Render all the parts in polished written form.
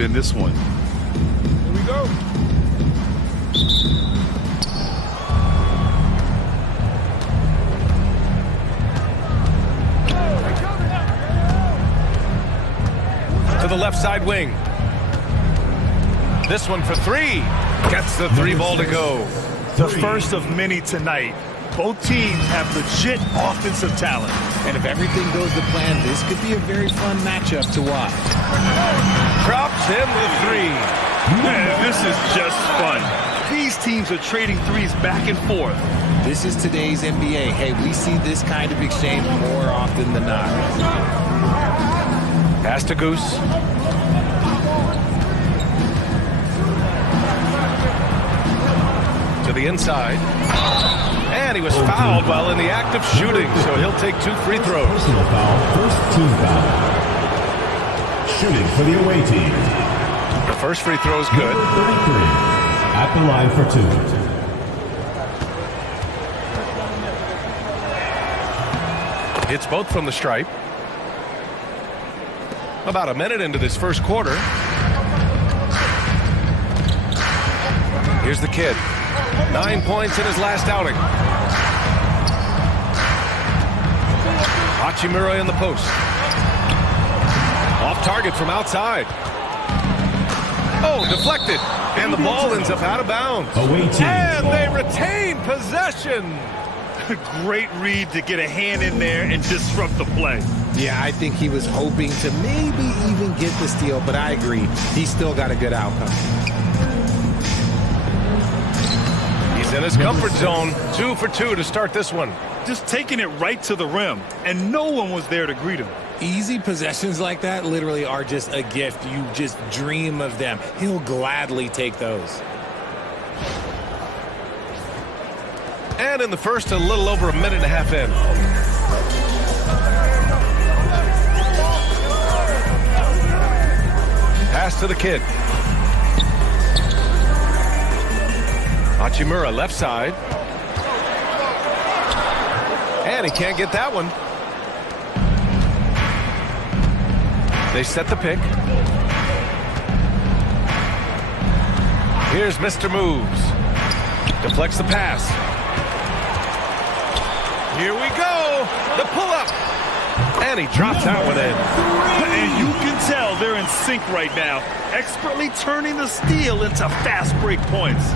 it in this one. Here we go. To the left side wing. This one for three. Gets the three ball to go. The first of many tonight. Both teams have legit offensive talent. And if everything goes to plan, this could be a very fun matchup to watch. Drops in the three. Man, this is just fun. These teams are trading threes back and forth. This is today's NBA. Hey, we see this kind of exchange more often than not. Pass to Goose. To the inside. And he was fouled while in the act of shooting, so he'll take 2 free throws. Personal foul, first team foul. Shooting for the away team. The first free throw is good. Number 33, at the line for 2. Hits both from the stripe. About a minute into this first quarter. Here's the kid. 9 points in his last outing. Hachimura in the post. Off target from outside. Oh, deflected. And the ball ends up out of bounds. And they retain possession. Great read to get a hand in there and disrupt the play. Yeah, I think he was hoping to maybe even get the steal, but I agree. He still got a good outcome. He's in his comfort zone. 2 for 2 to start this one. Just taking it right to the rim, and no one was there to greet him. Easy possessions like that literally are just a gift. You just dream of them. He'll gladly take those. And in the first, a little over a minute and a half in. Pass to the kid. Hachimura left side. And he can't get that one. They set the pick. Here's Mr. Moves. Deflects the pass. Here we go. The pull-up. And he drops that one in. And you can tell they're in sync right now, expertly turning the steal into fast break points.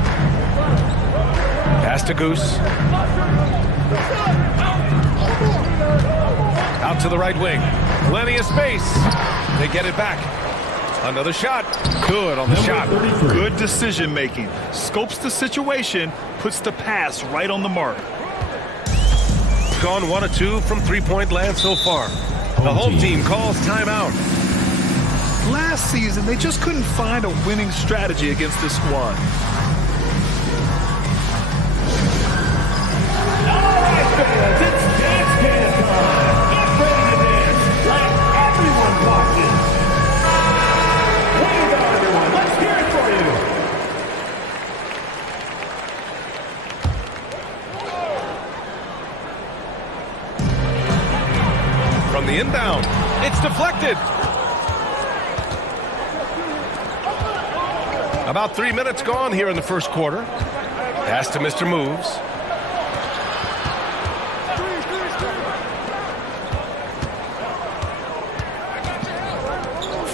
Pass to Goose. Out to the right wing. Plenty of space. They get it back. Another shot. Good on the shot. Good decision making. Scopes the situation, puts the pass right on the mark. Gone 1 of 2 from three-point land so far. The home team calls timeout. Last season, they just couldn't find a winning strategy against this squad. From the inbound, it's deflected. About 3 minutes gone here in the first quarter. Pass to Mr. Moves.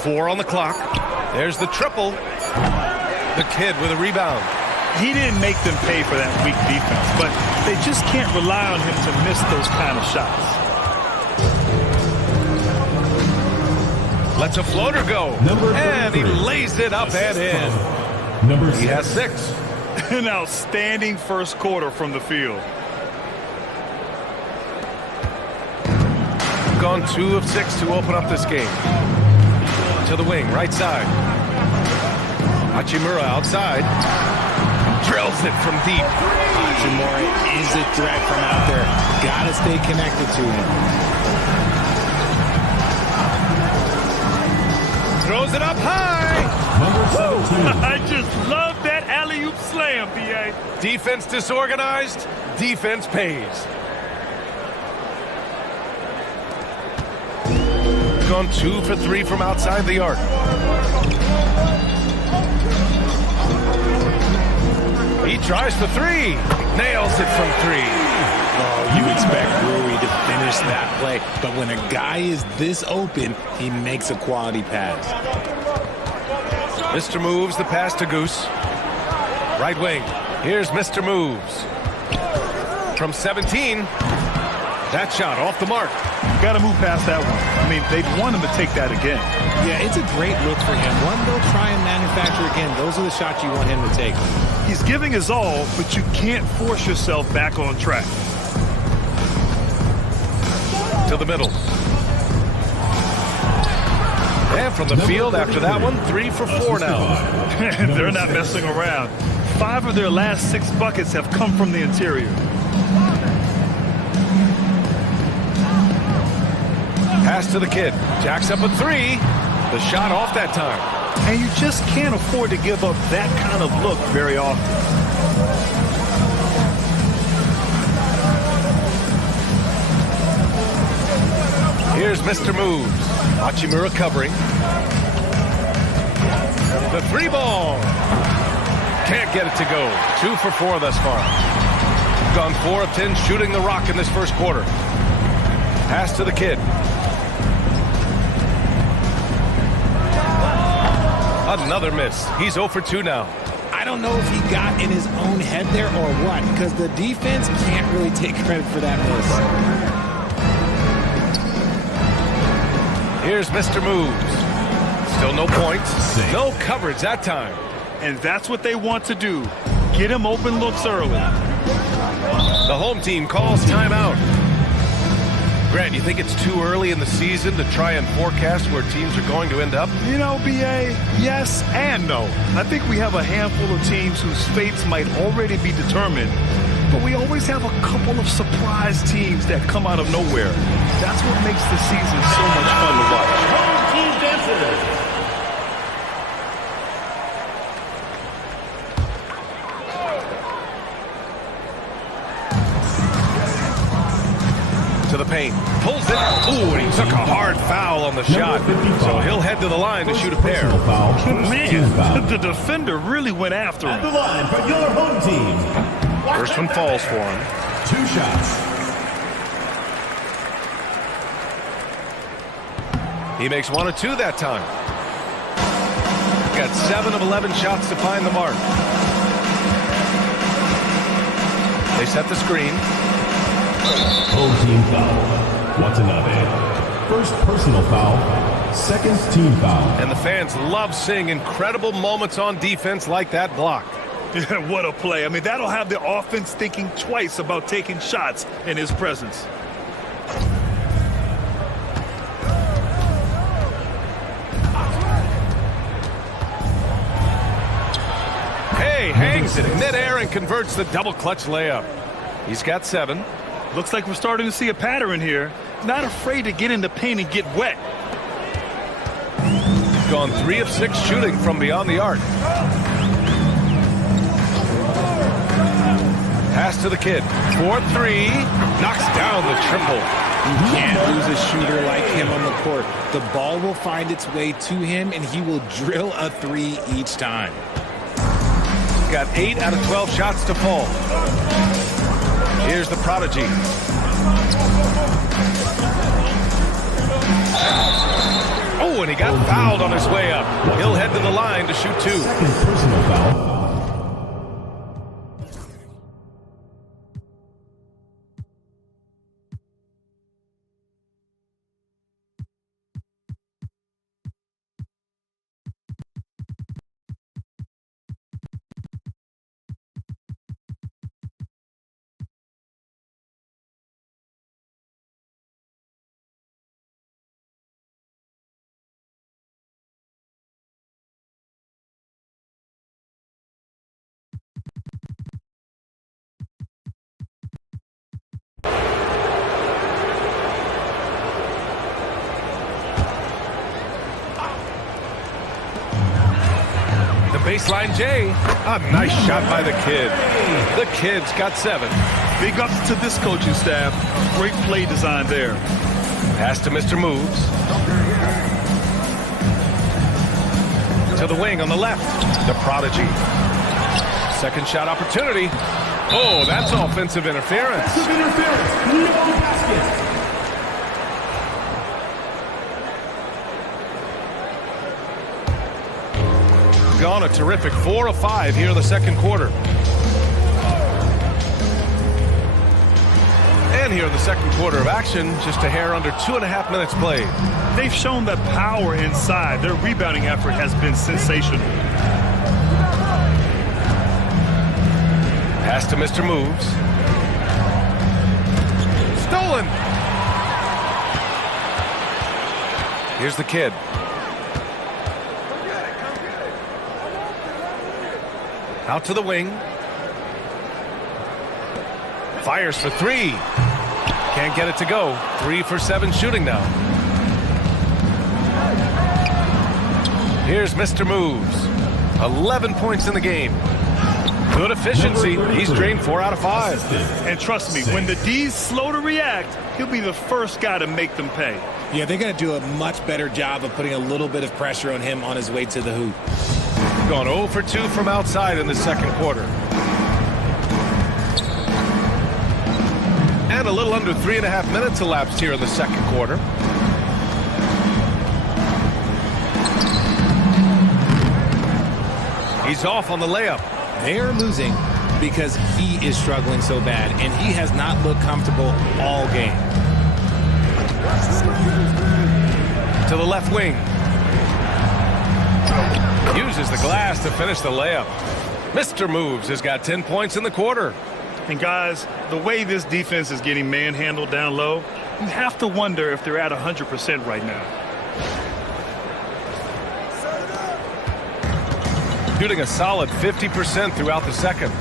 Four on the clock. There's the triple. The kid with a rebound. He didn't make them pay for that weak defense, but they just can't rely on him to miss those kind of shots. Lets a floater go. And he lays it up and in. He has 6. An outstanding first quarter from the field. Gone 2 of 6 to open up this game. To the wing, right side. Hachimura outside. Drills it from deep. Hachimura is a threat from out there. Gotta stay connected to him. Throws it up high. I just love that alley-oop slam, B.A. Defense disorganized. Defense pays. Gone 2 for 3 from outside the arc. tries for three. Nails it from three. Oh, you expect Rui to finish that play, but when a guy is this open, he makes a quality pass. Mr. Moves the pass to Goose. Right wing. Here's Mr. Moves. From 17. That shot off the mark. Got to move past that one. I mean, they'd want him to take that again. Yeah, it's a great look for him. One they'll try and manufacture again. Those are the shots you want him to take. He's giving his all, but you can't force yourself back on track. To the middle. And from the field after that one, 3 for 4 now. They're not messing around. 5 of their last 6 buckets have come from the interior. Pass to the kid. Jacks up a 3. The shot off that time. And you just can't afford to give up that kind of look very often. Here's Mr. Moves. Hachimura covering. The 3 ball. Can't get it to go. 2 for 4 thus far. Gone 4 of 10 shooting the rock in this first quarter. Pass to the kid. Another miss. He's 0 for 2 now. I don't know if he got in his own head there or what, because the defense can't really take credit for that miss. Here's Mr. Moves. Still no points. No coverage that time. And that's what they want to do. Get him open looks early. The home team calls timeout. Grant, you think it's too early in the season to try and forecast where teams are going to end up? You know, B.A., yes and no. I think we have a handful of teams whose fates might already be determined, but we always have a couple of surprise teams that come out of nowhere. That's what makes the season so much fun to watch. Team dancers. To the paint. Pulls it. Ooh, and he took a hard foul on the shot. So he'll head to the line to shoot a pair. Man, the defender really went after him. At the line for your home team. First one falls for him. 2 shots. He makes 1 of 2 that time. Got 7 of 11 shots to find the mark. They set the screen. Home team foul. Watanabe. First personal foul. Second team foul. And the fans love seeing incredible moments on defense like that block. What a play. I mean, that'll have the offense thinking twice about taking shots in his presence. Hey, hangs it in midair and converts the double clutch layup. He's got 7. Looks like we're starting to see a pattern here. Not afraid to get in the paint and get wet. Gone 3 of 6 shooting from beyond the arc. Pass to the kid. 4-3. Knocks down the triple. You can't lose a shooter like him on the court. The ball will find its way to him, and he will drill a 3 each time. Got 8 out of 12 shots to fall. Here's the prodigy. Oh, and he got fouled on his way up. He'll head to the line to shoot 2. Second personal foul. Baseline J. A nice shot by the kid. The kid's got 7. Big ups to this coaching staff. Great play design there. Pass to Mr. Moves. To the wing on the left. The prodigy. Second shot opportunity. Oh, that's offensive interference. Gone a terrific 4 of 5 here in the second quarter. And here in the second quarter of action, just a hair under 2.5 minutes played. They've shown the power inside. Their rebounding effort has been sensational. Pass to Mr. Moves. Stolen. Here's the kid. Out to the wing. Fires for 3. Can't get it to go. 3 for 7 shooting now. Here's Mr. Moves. 11 points in the game. Good efficiency. He's drained 4 out of 5. And trust me, when the D's slow to react, he'll be the first guy to make them pay. Yeah, they're going to do a much better job of putting a little bit of pressure on him on his way to the hoop. Gone 0 for 2 from outside in the second quarter. And a little under 3.5 minutes elapsed here in the second quarter. He's off on the layup. They're losing because he is struggling so bad, and he has not looked comfortable all game. To the left wing. Uses the glass to finish the layup. Mr. Moves has got 10 points in the quarter. And guys, the way this defense is getting manhandled down low, you have to wonder if they're at 100% right now. Shooting a solid 50% throughout the second.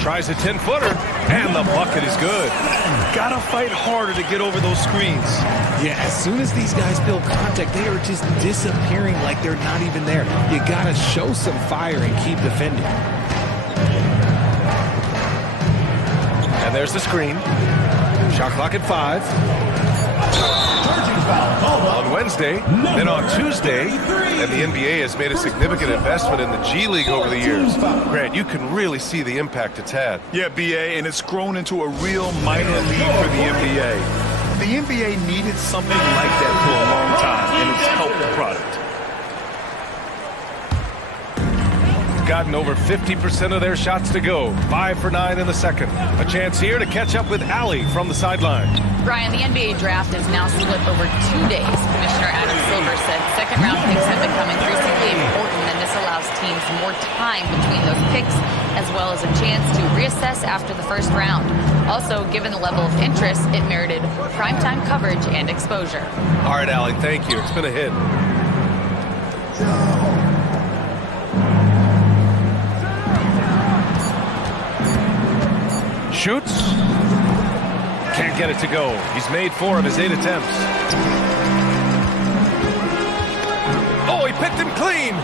Tries a 10-footer, and the bucket is good. Gotta fight harder to get over those screens. Yeah, as soon as these guys feel contact, they are just disappearing like they're not even there. You gotta show some fire and keep defending. And there's the screen. Shot clock at 5. On Wednesday, then on Tuesday, and the NBA has made a significant investment in the G League over the years. Grant, you can really see the impact it's had. Yeah, BA, and it's grown into a real minor league for the NBA. The NBA needed something like that for a long time, and it's helped the product. Gotten over 50% of their shots to go. 5 for 9 in the second. A chance here to catch up with Allie from the sideline. Brian, the NBA draft is now split over 2 days. Commissioner Adam Silver said second-round picks have become increasingly important, and this allows teams more time between those picks, as well as a chance to reassess after the first round. Also, given the level of interest, it merited primetime coverage and exposure. All right, Allie, thank you. It's been a hit. Shoots. Can't get it to go. He's made 4 of his 8 attempts. Oh, he picked him clean.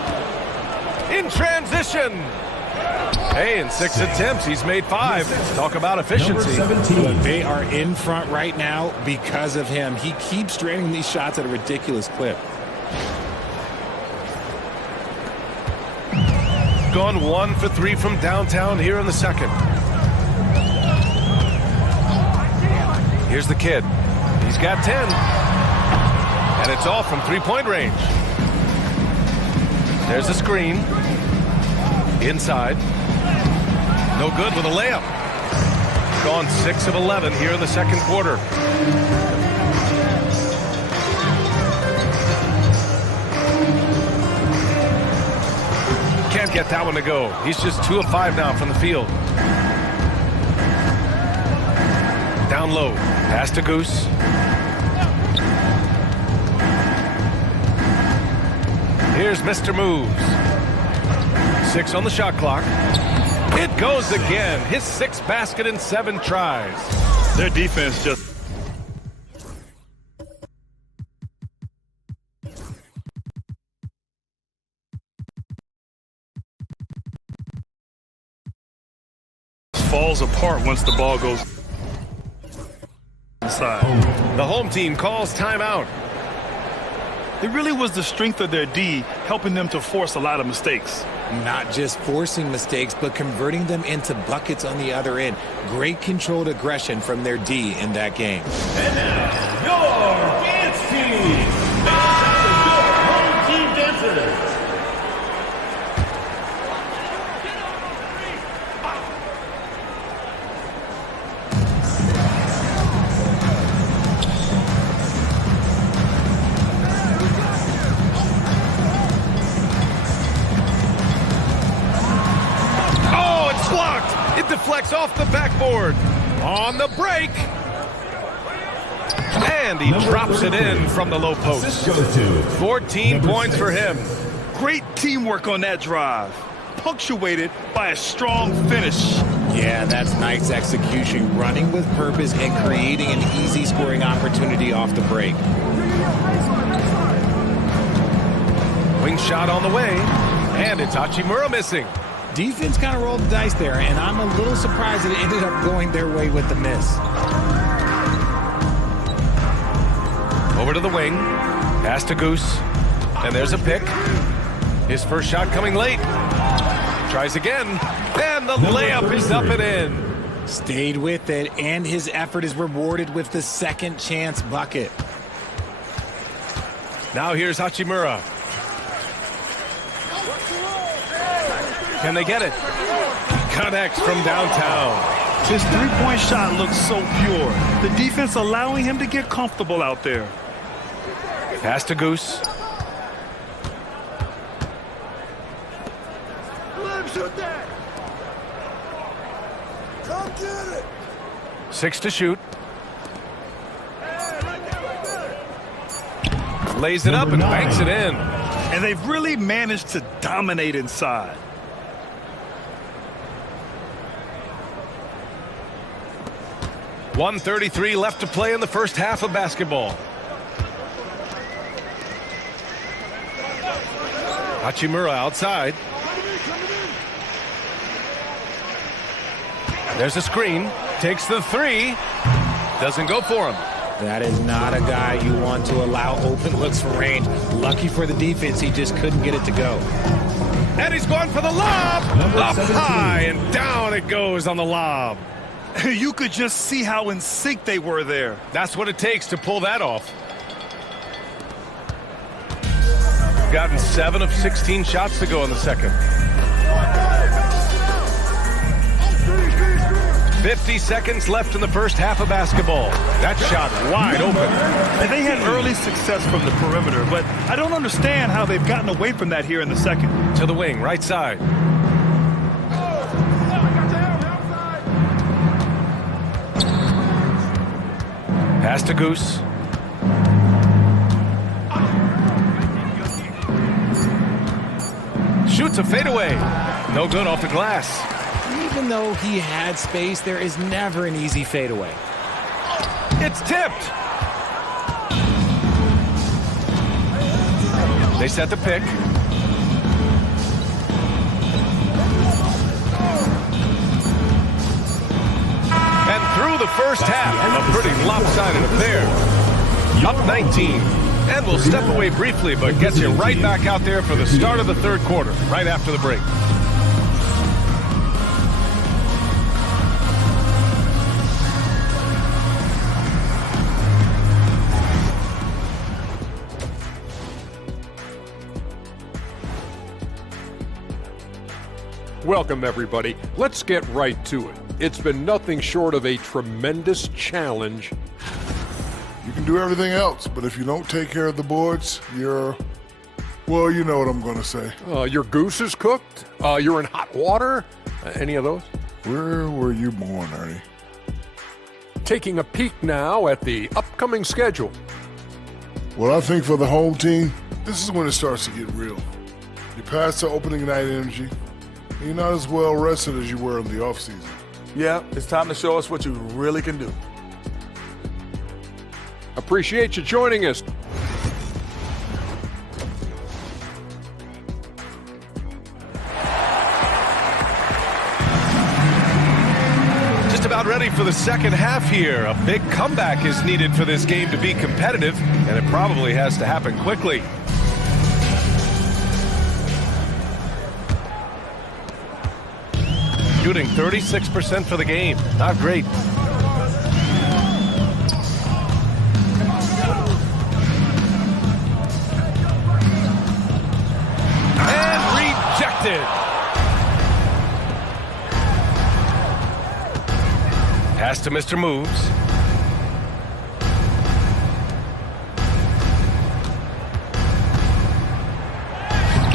In transition. Hey, in 6 attempts, he's made 5. Talk about efficiency. They are in front right now because of him. He keeps draining these shots at a ridiculous clip. Gone 1 for 3 from downtown here in the second. Here's the kid. He's got 10. And it's off from 3-point range. There's the screen. Inside. No good with a layup. Gone 6 of 11 here in the second quarter. Can't get that one to go. He's just 2 of 5 now from the field. Down low. Pass to Goose. Here's Mr. Moves. 6 on the shot clock. It goes again. His 6th basket in 7 tries. Their defense just... falls apart once the ball goes inside. The home team calls timeout. It really was the strength of their D helping them to force a lot of mistakes. Not just forcing mistakes, but converting them into buckets on the other end. Great controlled aggression from their D in that game. And now, your dance team. Your home team dancers. Deflects off the backboard. On the break. And he drops it in from the low post. 14 points for him. Great teamwork on that drive, punctuated by a strong finish. Yeah, that's nice execution, running with purpose and creating an easy scoring opportunity off the break. Wing shot on the way, and it's Hachimura missing. Defense kind of rolled the dice there, and I'm a little surprised that it ended up going their way with the miss. Over to the wing, pass to Goose, and there's a pick. His first shot coming late. Tries again, and the layup is up and in. Stayed with it, and his effort is rewarded with the second chance bucket. Now here's Hachimura. Can they get it? Connects from downtown. His three-point shot looks so pure. The defense allowing him to get comfortable out there. Pass to Goose. Shoot that. Come get it. 6 to shoot. Lays it up and banks it in. And they've really managed to dominate inside. .133 left to play in the first half of basketball. Hachimura outside. There's a screen. Takes the three. Doesn't go for him. That is not a guy you want to allow open looks from range. Lucky for the defense, he just couldn't get it to go. And he's going for the lob. Up high and down it goes on the lob. You could just see how in sync they were there. That's what it takes to pull that off. Gotten 7 of 16 shots to go in the second. 50 seconds left in the first half of basketball. That shot wide open. And they had early success from the perimeter, but I don't understand how they've gotten away from that here in the second. To the wing, right side. Pass to Goose. Shoots a fadeaway. No good off the glass. Even though he had space, there is never an easy fadeaway. It's tipped. They set the pick. And through the first half, a pretty lopsided affair. Up 19. And we'll step away briefly, but gets you right back out there for the start of the third quarter, right after the break. Welcome, everybody. Let's get right to it. It's been nothing short of a tremendous challenge. You can do everything else, but if you don't take care of the boards, well, you know what I'm going to say. Your goose is cooked. You're in hot water. Any of those? Where were you born, Ernie? Taking a peek now at the upcoming schedule. Well, I think for the home team, this is when it starts to get real. You pass the opening night energy. You're not as well rested as you were in the offseason. Yeah, it's time to show us what you really can do. Appreciate you joining us. To just about ready for the second half here. A big comeback is needed for this game to be competitive, and it probably has to happen quickly. Shooting 36% for the game. Not great. And rejected. Pass to Mr. Moves.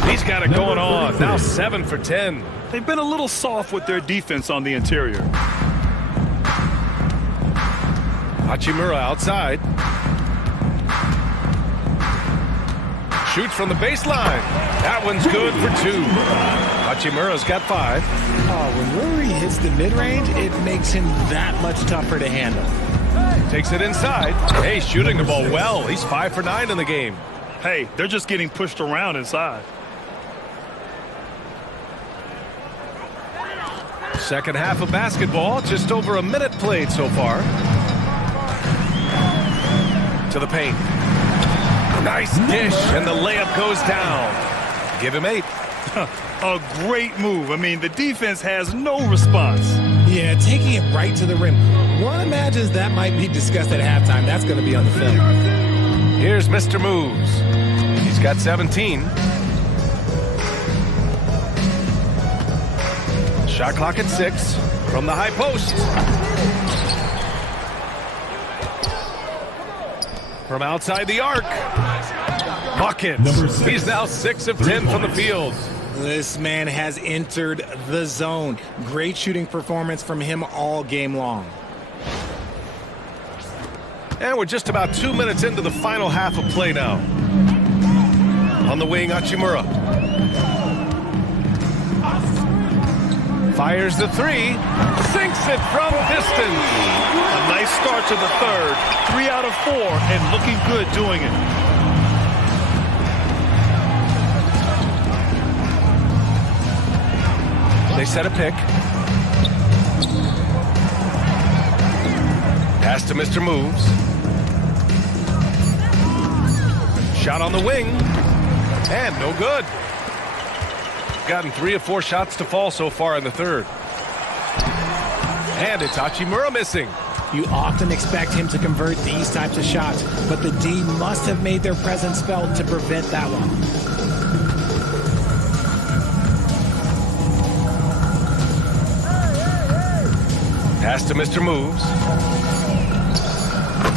He's got it going on. Now 7 for 10. They've been a little soft with their defense on the interior. Hachimura outside. Shoots from the baseline. That one's good for 2. Hachimura's got 5. When Rory hits the mid-range, it makes him that much tougher to handle. Takes it inside. Hey, shooting the ball well. He's 5 for 9 in the game. Hey, they're just getting pushed around inside. Second half of basketball, just over a minute played so far. To the paint. Nice dish, and the layup goes down. Give him 8. A great move. I mean, the defense has no response. Yeah, taking it right to the rim. One imagines that might be discussed at halftime. That's going to be on the film. Here's Mr. Moves. He's got 17. Shot clock at 6 from the high post. From outside the arc. Buckets. He's now 6 of 10 from the field. This man has entered the zone. Great shooting performance from him all game long. And we're just about 2 minutes into the final half of play now. On the wing, Hachimura. Fires the 3. Sinks it from distance. A nice start to the third. 3 out of 4 and looking good doing it. They set a pick. Pass to Mr. Moves. Shot on the wing. And no good. Gotten 3 of 4 shots to fall so far in the third. And it's Hachimura missing. You often expect him to convert these types of shots, but the D must have made their presence felt to prevent that one. Pass to Mr. Moves.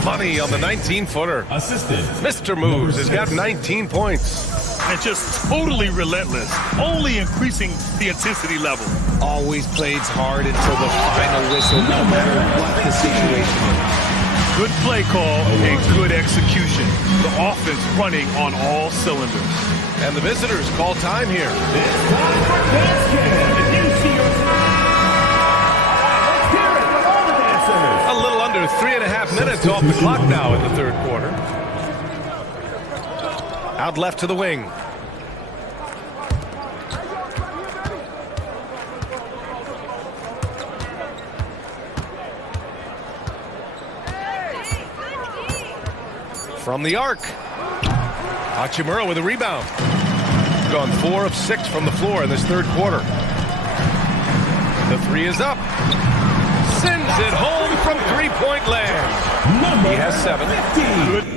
Money on the 19-footer. Assisted. Mr. Moves has got 19 points. And just totally relentless, only increasing the intensity level. Always plays hard until the final whistle, no matter what the situation is. Good play call and good execution. The offense running on all cylinders. And the visitors call time here. It's time for basket. If you see your... Let's hear it for all the dancers. A little under 3.5 minutes off the clock now in the third quarter. Out left to the wing. From the arc. Hachimura with a rebound. Gone 4 of 6 from the floor in this third quarter. The 3 is up. Sends it home from three-point land. He has 7. Good.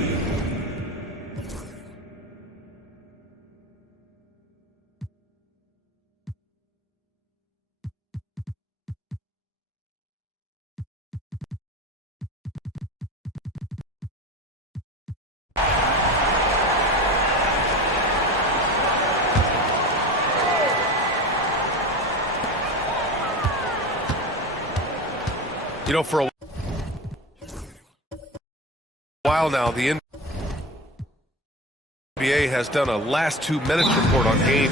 You know, for a while now, the NBA has done a last 2 minutes report on game.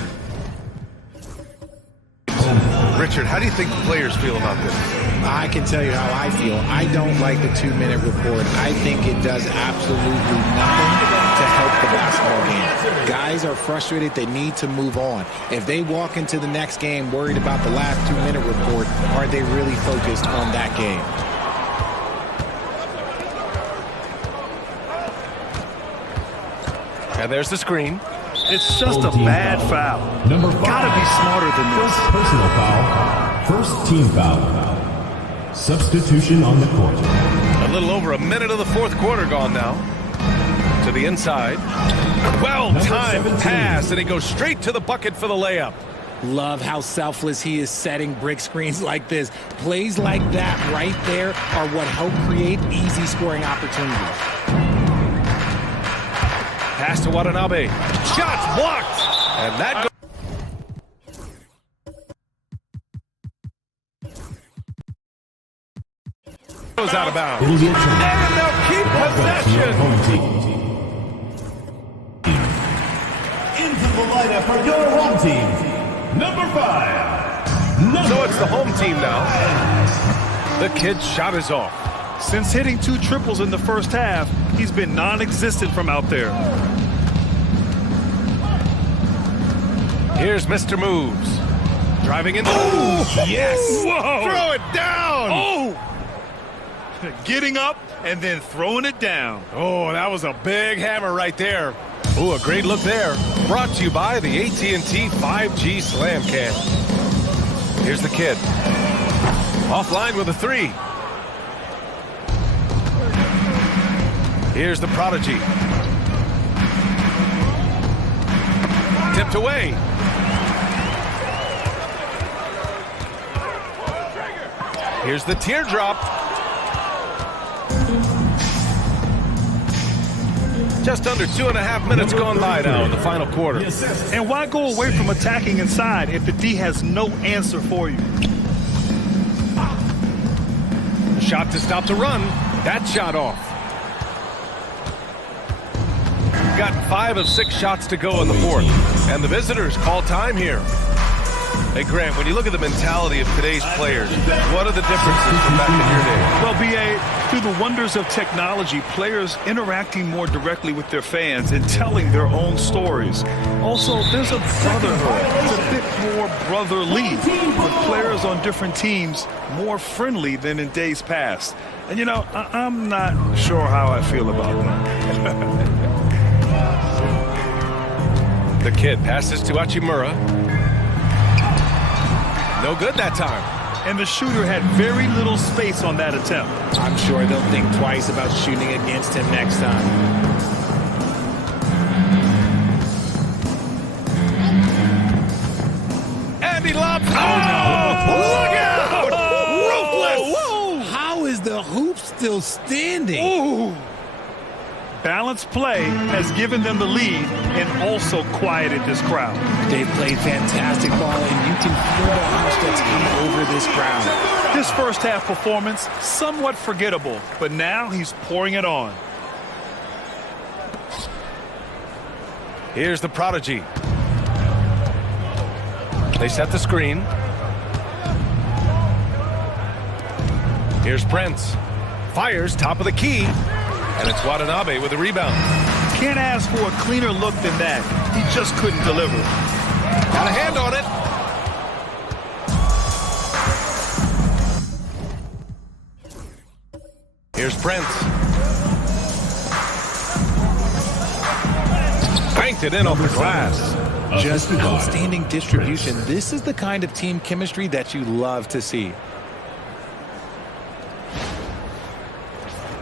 Richard, how do you think the players feel about this? I can tell you how I feel. I don't like the 2-minute report. I think it does absolutely nothing to help the basketball game. Guys are frustrated. They need to move on. If they walk into the next game worried about the last 2-minute report, are they really focused on that game. And there's the screen. It's just a bad foul. Number 5. Gotta be smarter than this. First personal foul. First team foul. Substitution on the court. A little over a minute of the fourth quarter gone now. To the inside. Well-timed pass, and he goes straight to the bucket for the layup. Love how selfless he is setting brick screens like this. Plays like that right there are what help create easy scoring opportunities. Pass to Watanabe. Shots blocked. And that goes out of bounds. It'll be a chance. And they'll keep possession. Home team. Into the lineup for your home team. Number 5. So it's the home team now. The kid's shot is off. Since hitting 2 triples in the first half, he's been non-existent from out there. Here's Mr. Moves. Driving in. Oh, yes. Whoa. Throw it down. Oh! Getting up and then throwing it down. Oh, that was a big hammer right there. Oh, a great look there. Brought to you by the AT&T 5G Slam Cam. Here's the kid. Offline with a 3. Here's the prodigy. Tipped away. Here's the teardrop. Just under 2.5 minutes gone by now in the final quarter. And why go away from attacking inside if the D has no answer for you? A shot to stop the run. That shot off. Got 5 of 6 shots to go in the fourth. And the visitors call time here. Hey, Grant, when you look at the mentality of today's players, what are the differences from back in your day? Well, B.A., through the wonders of technology, players interacting more directly with their fans and telling their own stories. Also, there's a brotherhood. It's a bit more brotherly, with players on different teams more friendly than in days past. And, you know, I'm not sure how I feel about that. The kid passes to Hachimura. No good that time. And the shooter had very little space on that attempt. I'm sure they'll think twice about shooting against him next time. And he lobs. Oh, no. Look out! Ruthless! Whoa. How is the hoop still standing? Ooh. Balanced play has given them the lead and also quieted this crowd. They've played fantastic ball, and you can feel the hush that's come over this crowd. This first half performance, somewhat forgettable, but now he's pouring it on. Here's the prodigy. They set the screen. Here's Prince. Fires top of the key. And it's Watanabe with the rebound. Can't ask for a cleaner look than that. He just couldn't deliver. Got a hand on it. Here's Prince. Banked it in off the glass. Just outstanding distribution. This is the kind of team chemistry that you love to see.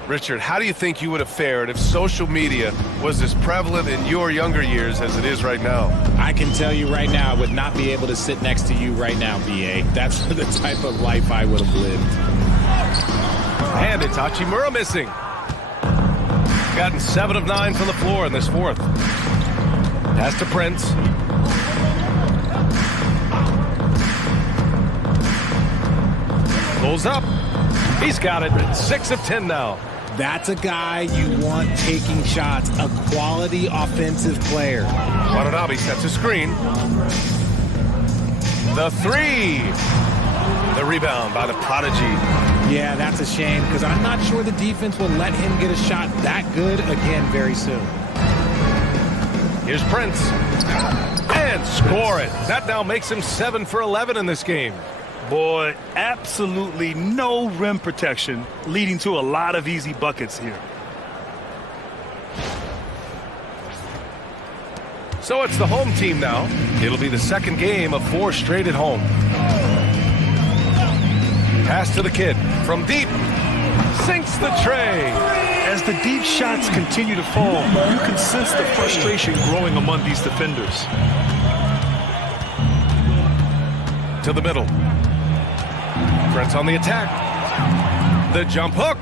Richard, how do you think you would have fared if social media was as prevalent in your younger years as it is right now? I can tell you right now, I would not be able to sit next to you right now, B.A. That's the type of life I would have lived. And it's Hachimura missing. Gotten 7 of 9 from the floor in this fourth. Pass to Prince. Pulls up. He's got it. 6 of 10 now. That's a guy you want taking shots, a quality offensive player. Watanabe sets a screen. The 3. The rebound by the prodigy. Yeah, that's a shame because I'm not sure the defense will let him get a shot that good again very soon. Here's Prince. And score it. That now makes him 7 for 11 in this game. Boy, absolutely no rim protection, leading to a lot of easy buckets here. So it's the home team now. It'll be the second game of 4 straight at home. Pass to the kid from deep. Sinks the tray. As the deep shots continue to fall, you can sense the frustration growing among these defenders. To the middle. Prince on the attack. The jump hook.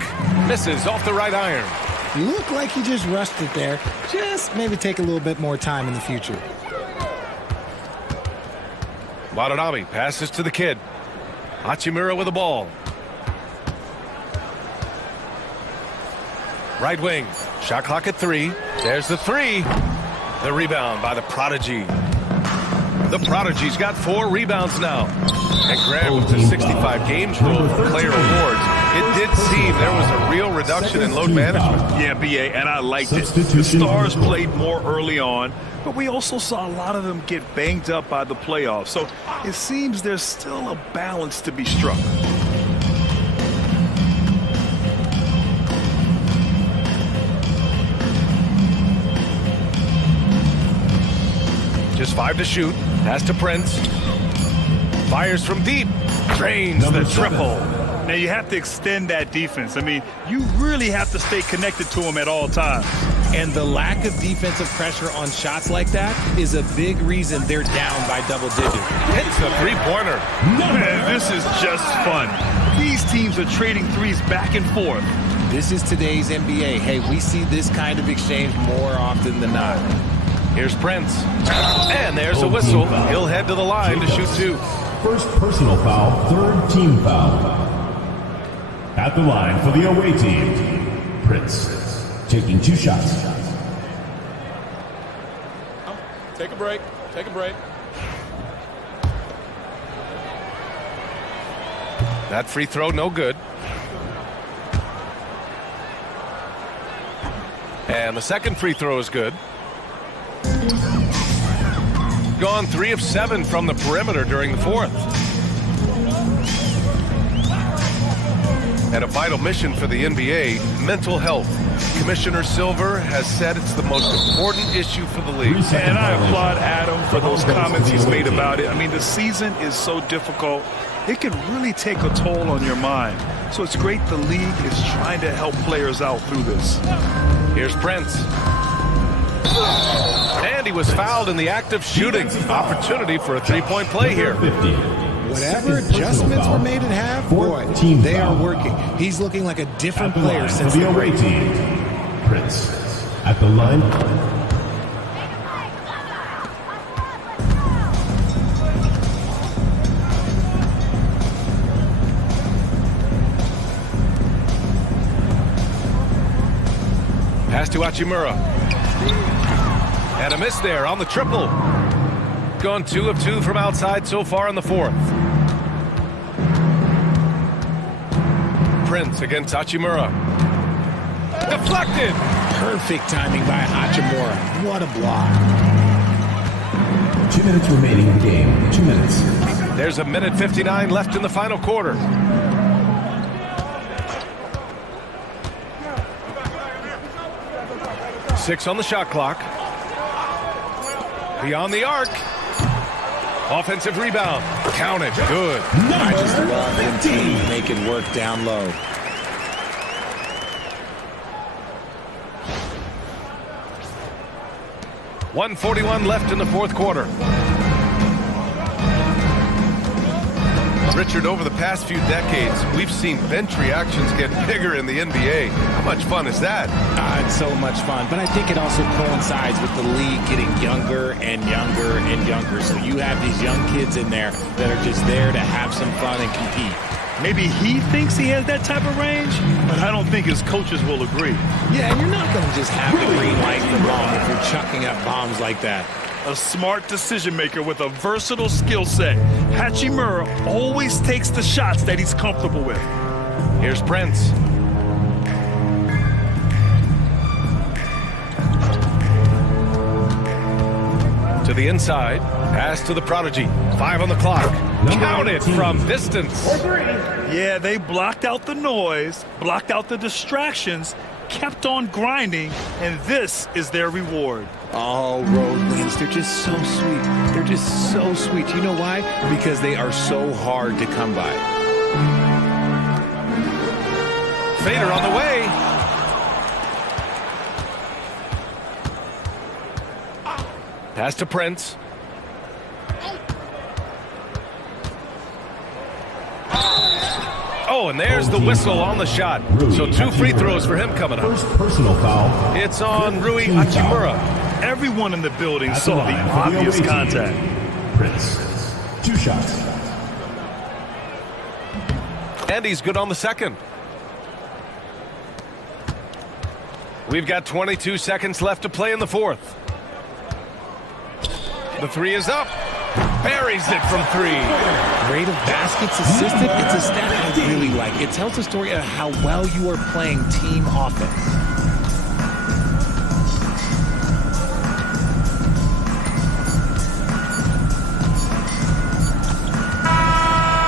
Misses off the right iron. You look like you just rushed it there. Just maybe take a little bit more time in the future. Watanabe passes to the kid. Hachimura with the ball. Right wing. Shot clock at 3. There's the 3. The rebound by the Prodigy. The Prodigy's got 4 rebounds now. And Grant with the 65 games rule for player awards. It did seem there was a real reduction in load management. Yeah, BA, and I liked it. The stars played more early on, but we also saw a lot of them get banged up by the playoffs. So it seems there's still a balance to be struck. Just 5 to shoot. Pass to Prince. Fires from deep. Drains the triple. Now you have to extend that defense. I mean, you really have to stay connected to them at all times. And the lack of defensive pressure on shots like that is a big reason they're down by double digits. Hits the 3-pointer. Man, this is just fun. These teams are trading threes back and forth. This is today's NBA. Hey, we see this kind of exchange more often than not. Here's Prince. And there's a whistle. He'll head to the line to shoot 2. First personal foul, 3rd team foul. At the line for the away team, Prince, taking 2 shots. Take a break. Take a break. That free throw, no good. And the second free throw is good. Gone 3 of 7 from the perimeter during the 4th. And a vital mission for the NBA, mental health. Commissioner Silver has said it's the most important issue for the league. And I applaud Adam for those comments he's made about it. I mean, the season is so difficult. It can really take a toll on your mind. So it's great the league is trying to help players out through this. Here's Prince. And he was fouled in the act of shooting. Opportunity for a 3-point play here. Whatever adjustments were made at half, boy, they are working. He's looking like a different player since the away team. Prince at the line. Pass to Hachimura. And a miss there on the triple. Gone 2 of 2 from outside so far in the 4th. Prince against Hachimura. Deflected. Perfect timing by Hachimura. What a block. 2 minutes remaining in the game. 2 minutes. There's a minute 59 left in the final quarter. Six on the shot clock. Beyond the arc. Offensive rebound. Count it. Good. I just love when teams make it work down low. .141 left in the 4th quarter. Richard, over the past few decades, we've seen bench reactions get bigger in the NBA. How much fun is that? It's so much fun, but I think it also coincides with the league getting younger and younger and younger. So you have these young kids in there that are just there to have some fun and compete. Maybe he thinks he has that type of range, but I don't think his coaches will agree. Yeah, and you're not going to just have the green light for bomb if you're chucking up bombs like that. A smart decision maker with a versatile skill set. Hachimura always takes the shots that he's comfortable with. Here's Prince. To the inside. Pass to the Prodigy. 5 on the clock. Count it from distance. Yeah, they blocked out the noise, blocked out the distractions, kept on grinding, and this is their reward. All road wins. They're just so sweet. They're just so sweet. You know why? Because they are so hard to come by. Fader on the way. Pass to Prince. Oh, and there's the whistle on the shot. So 2 free throws for him coming up. First personal foul. It's on Rui Hachimura. Everyone in the building At saw the line for the obvious away team. contact. Prince. 2 shots. And he's good on the second. We've got 22 seconds left to play in the fourth. The 3 is up. Buries it from 3. Rate of baskets assisted, it's a stat I really like. It tells the story of how well you are playing team offense.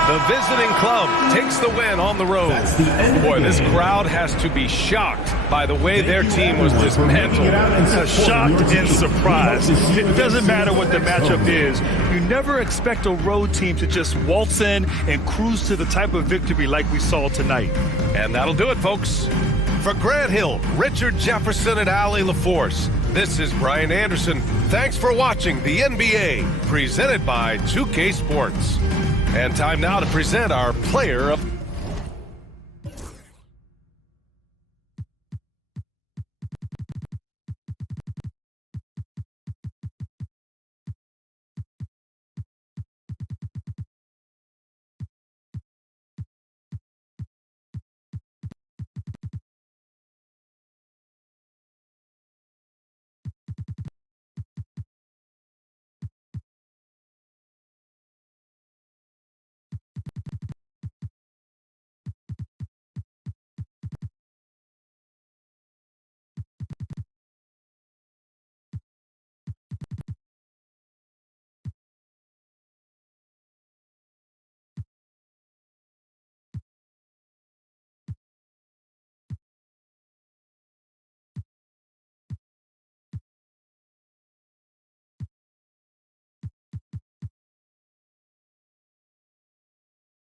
The visiting club takes the win on the road. Boy, this crowd has to be shocked by the way their team was dismantled. Shocked and surprised. It doesn't matter what the matchup is. You never expect a road team to just waltz in and cruise to the type of victory like we saw tonight. And that'll do it, folks. For Grant Hill, Richard Jefferson, and Allie LaForce, this is Brian Anderson. Thanks for watching the NBA, presented by 2K Sports. And time now to present our player of